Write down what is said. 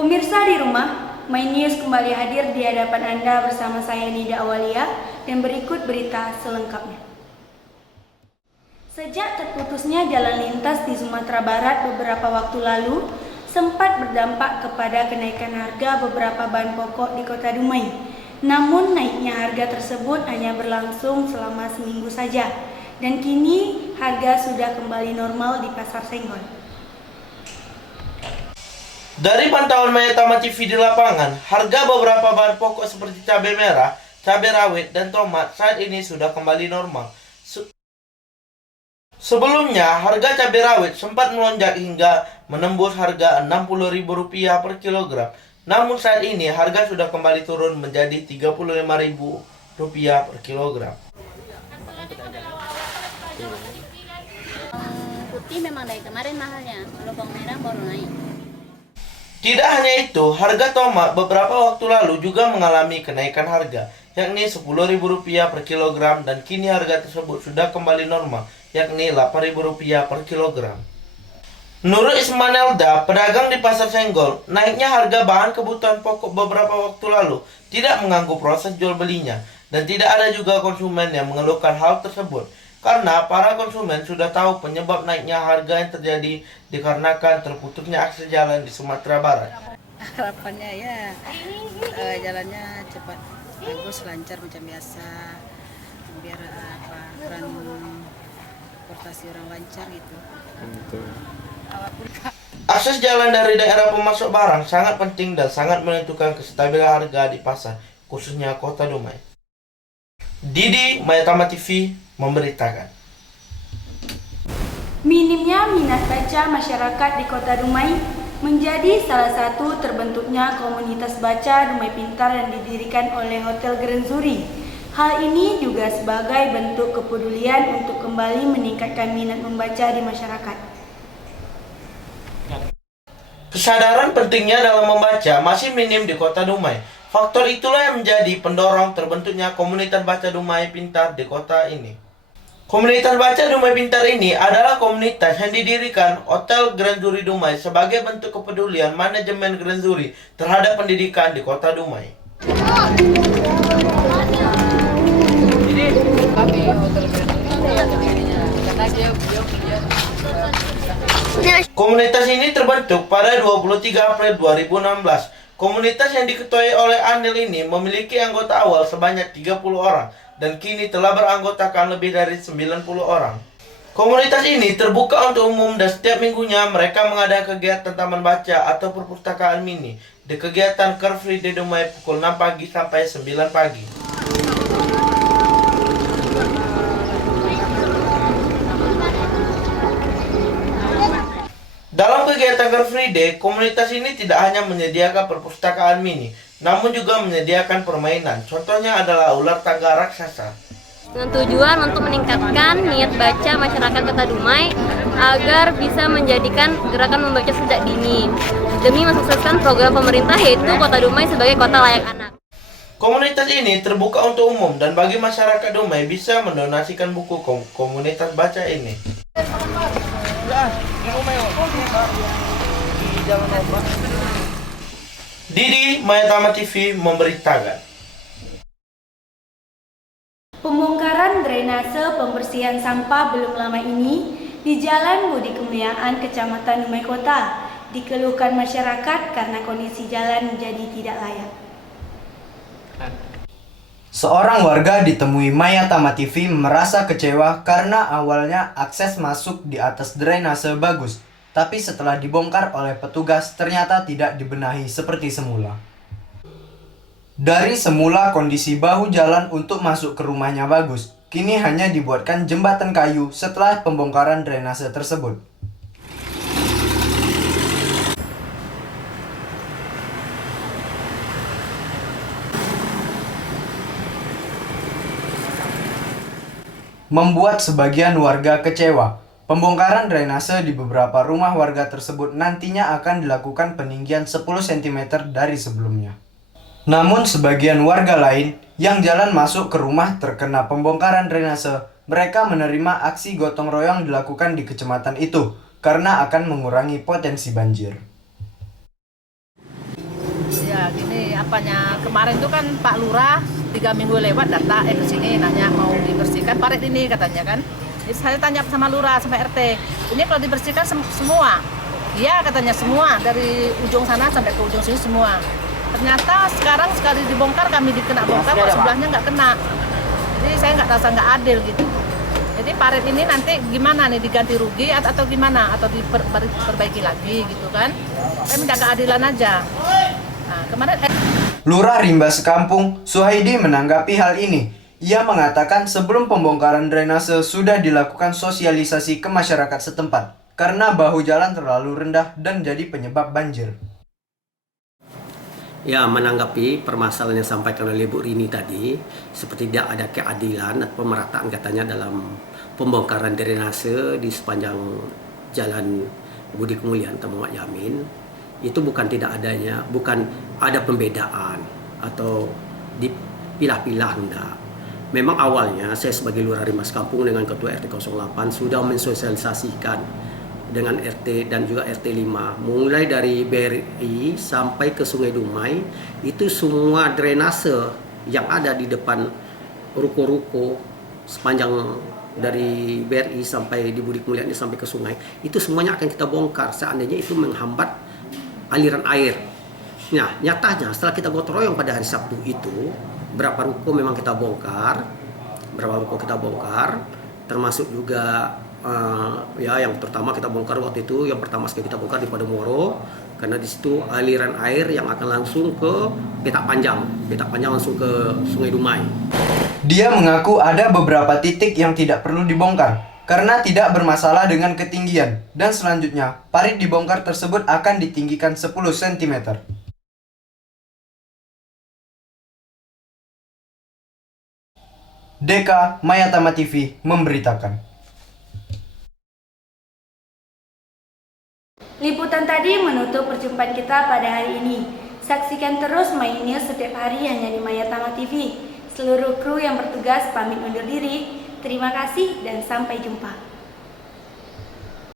Pemirsa di rumah, My News kembali hadir di hadapan Anda bersama saya Nida Awalia dan berikut berita selengkapnya. Sejak terputusnya jalan lintas di Sumatera Barat beberapa waktu lalu, sempat berdampak kepada kenaikan harga beberapa bahan pokok di Kota Dumai. Namun naiknya harga tersebut hanya berlangsung selama seminggu saja, dan kini harga sudah kembali normal di Pasar Senggol. Dari pantauan Mayatama TV di lapangan, harga beberapa bahan pokok seperti cabai merah, cabai rawit, dan tomat saat ini sudah kembali normal. Sebelumnya, harga cabai rawit sempat melonjak hingga menembus harga Rp60.000 per kilogram. Namun saat ini harga sudah kembali turun menjadi Rp35.000 per kilogram. Putih memang dari kemarin mahalnya, kalau bawang merah baru naik. Tidak hanya itu, harga tomat beberapa waktu lalu juga mengalami kenaikan harga, yakni Rp10.000 per kilogram, dan kini harga tersebut sudah kembali normal, yakni Rp8.000 per kilogram. Menurut Ismanelda, pedagang di Pasar Senggol, naiknya harga bahan kebutuhan pokok beberapa waktu lalu tidak mengganggu proses jual belinya, dan tidak ada juga konsumen yang mengeluhkan hal tersebut. Karena para konsumen sudah tahu penyebab naiknya harga yang terjadi dikarenakan terputusnya akses jalan di Sumatera Barat. Harapannya ya jalannya cepat bagus lancar macam biasa, biar transportasi orang lancar gitu. Akses jalan dari daerah pemasok barang sangat penting dan sangat menentukan kestabilan harga di pasar, khususnya Kota Dumai. Didi, Mayatama TV memberitakan. Minimnya minat baca masyarakat di Kota Dumai menjadi salah satu terbentuknya komunitas baca Dumai Pintar yang didirikan oleh Hotel Grand Zuri. Hal ini juga sebagai bentuk kepedulian untuk kembali meningkatkan minat membaca di masyarakat. Kesadaran pentingnya dalam membaca masih minim di Kota Dumai. Faktor itulah yang menjadi pendorong terbentuknya komunitas baca Dumai Pintar di kota ini. Komunitas baca Dumai Pintar ini adalah komunitas yang didirikan Hotel Grand Zuri Dumai sebagai bentuk kepedulian manajemen Grand Zuri terhadap pendidikan di Kota Dumai. Komunitas ini terbentuk pada 23 April 2016. Komunitas yang diketuai oleh Anil ini memiliki anggota awal sebanyak 30 orang dan kini telah beranggotakan lebih dari 90 orang. Komunitas ini terbuka untuk umum dan setiap minggunya mereka mengadakan kegiatan taman baca atau perpustakaan mini di kegiatan Car Free Day Dumai pukul 6 pagi sampai 9 pagi. Dalam kegiatan Car Free Day, komunitas ini tidak hanya menyediakan perpustakaan mini, namun juga menyediakan permainan. Contohnya adalah ular tangga raksasa. Dengan tujuan untuk meningkatkan niat baca masyarakat Kota Dumai agar bisa menjadikan gerakan membaca sejak dini demi mensukseskan program pemerintah yaitu Kota Dumai sebagai kota layak anak. Komunitas ini terbuka untuk umum dan bagi masyarakat Dumai bisa mendonasikan buku komunitas baca ini. Didi, Mayatama TV memberitakan. Pembongkaran drainase pembersihan sampah belum lama ini di Jalan Budi Kemuliaan Kecamatan Dumai Kota dikeluhkan masyarakat karena kondisi jalan menjadi tidak layak. Seorang warga ditemui Mayatama TV merasa kecewa karena awalnya akses masuk di atas drainase bagus, tapi setelah dibongkar oleh petugas ternyata tidak dibenahi seperti semula. Dari semula kondisi bahu jalan untuk masuk ke rumahnya bagus, kini hanya dibuatkan jembatan kayu setelah pembongkaran drainase tersebut. Membuat sebagian warga kecewa. Pembongkaran drainase di beberapa rumah warga tersebut nantinya akan dilakukan peninggian 10 cm dari sebelumnya. Namun sebagian warga lain yang jalan masuk ke rumah terkena pembongkaran drainase, mereka menerima aksi gotong royong dilakukan di kecamatan itu karena akan mengurangi potensi banjir. gini apanya kemarin itu kan Pak Lurah 3 minggu lewat datang ke sini nanya mau dibersihkan parit ini katanya kan. Jadi saya tanya sama Lurah sama RT, ini kalau dibersihkan semua? Iya katanya semua, dari ujung sana sampai ke ujung sini semua. Ternyata sekarang sekali dibongkar kami dikena bongkar, kok sebelahnya nggak kena. Jadi saya nggak rasa nggak adil gitu. Jadi parit ini nanti gimana nih, diganti rugi atau gimana, atau diperbaiki lagi gitu kan? Saya minta keadilan aja. Nah, kemarin Lurah Rimba Sekampung, Suhaidi menanggapi hal ini. Ia mengatakan sebelum pembongkaran drainase sudah dilakukan sosialisasi ke masyarakat setempat karena bahu jalan terlalu rendah dan jadi penyebab banjir. Ya, menanggapi permasalahan yang disampaikan oleh Bu Rini tadi, seperti tidak ada keadilan atau pemerataan katanya dalam pembongkaran drainase di sepanjang jalan Budi Kemuliaan Taman Yamin, itu bukan tidak adanya, bukan ada pembedaan atau dipilah-pilah, enggak. Memang awalnya saya sebagai Lurah Rimba Sekampung dengan Ketua RT 08 sudah mensosialisasikan dengan RT dan juga RT 5 mulai dari BRI sampai ke Sungai Dumai, itu semua drainase yang ada di depan ruko-ruko sepanjang dari BRI sampai di Budi Kemuliaan sampai ke sungai, itu semuanya akan kita bongkar seandainya itu menghambat aliran air. Nah, nyatanya setelah kita gotong royong pada hari Sabtu itu, berapa ruko memang kita bongkar, termasuk juga ya yang terutama kita bongkar waktu itu, yang pertama sekali kita bongkar di Padomoro, karena di situ aliran air yang akan langsung ke Petak Panjang langsung ke Sungai Dumai. Dia mengaku ada beberapa titik yang tidak perlu dibongkar karena tidak bermasalah dengan ketinggian, dan selanjutnya parit dibongkar tersebut akan ditinggikan 10 cm. Deka Mayatama TV memberitakan. Liputan tadi menutup perjumpaan kita pada hari ini. Saksikan terus My News setiap hari hanya di Mayatama TV. Seluruh kru yang bertugas pamit undur diri. Terima kasih dan sampai jumpa.